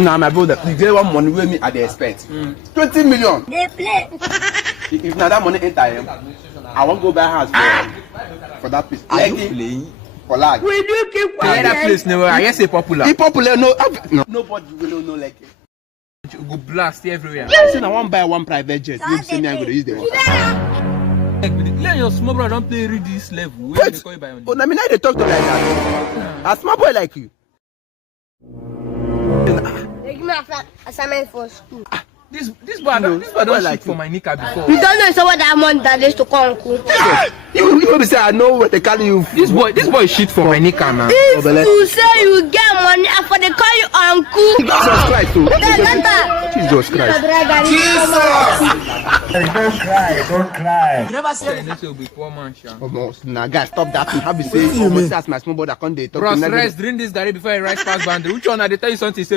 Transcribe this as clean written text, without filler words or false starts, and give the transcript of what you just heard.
Nah, my brother, you get one money with me at the expect. 20 million. They play. If now that money enter him, I won't go buy house for that place. Are you playing? For like. We do keep quiet. That place never. I guess it's popular. It's popular, no. Nobody will know like it. You go blast everywhere. I say I want buy one private jet. You say me I'm gonna use the one. Let your small brother don't play read this level. Where they call you by on. Oh, I mean, I they talk to like that. A small boy like you. They give me a flat assignment for school. This boy don't like for my nika before. You don't know someone that month that is to come. You will say I know what they call you. This boy shit for my nika, man. If you say you get money, after they call you uncle. Jesus Christ, too. Jesus Christ. Don't cry. Never say this will be poor man, Sha. Nah, guys, stop that. Have you say? That's my small brother. Can't they talk? Bros, rest, drink this garri before I rise past boundary. Which one are they tell you something? Say,